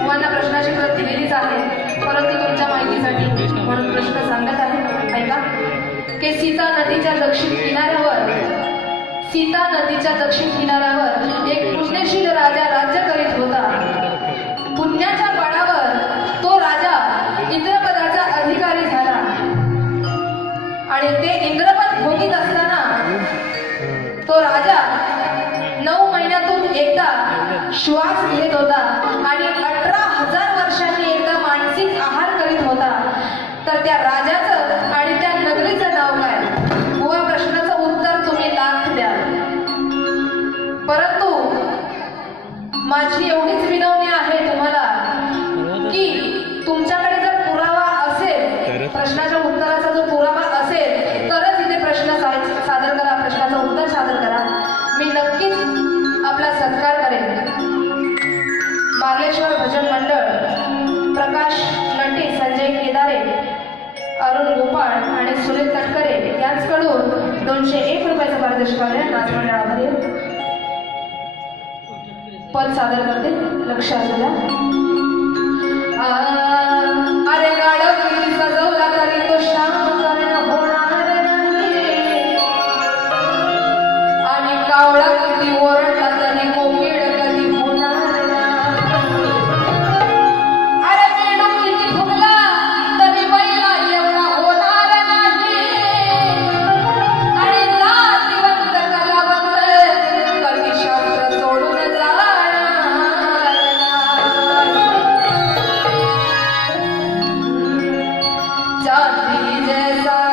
मुलांना प्रश्नाची प्रत दिलेलीच आहे. परंतु तुमच्या माहितीसाठी म्हणून प्रश्न सांगत आहे. ऐका. की सीता नदीच्या दक्षिण किनाऱ्यावर सीता नदीच्या दक्षिण किनाऱ्यावर एक पुण्यशील राजा राज्य करीत होता. पुण्याच्या अरुण गोपाळ आणि सुनील तटकरे यांचकडून दोनशे एक रुपयाचं पारितोषिक आहे. नाच मंडळामध्ये पद सादर करते. लक्ष असू द्या. wieder sein.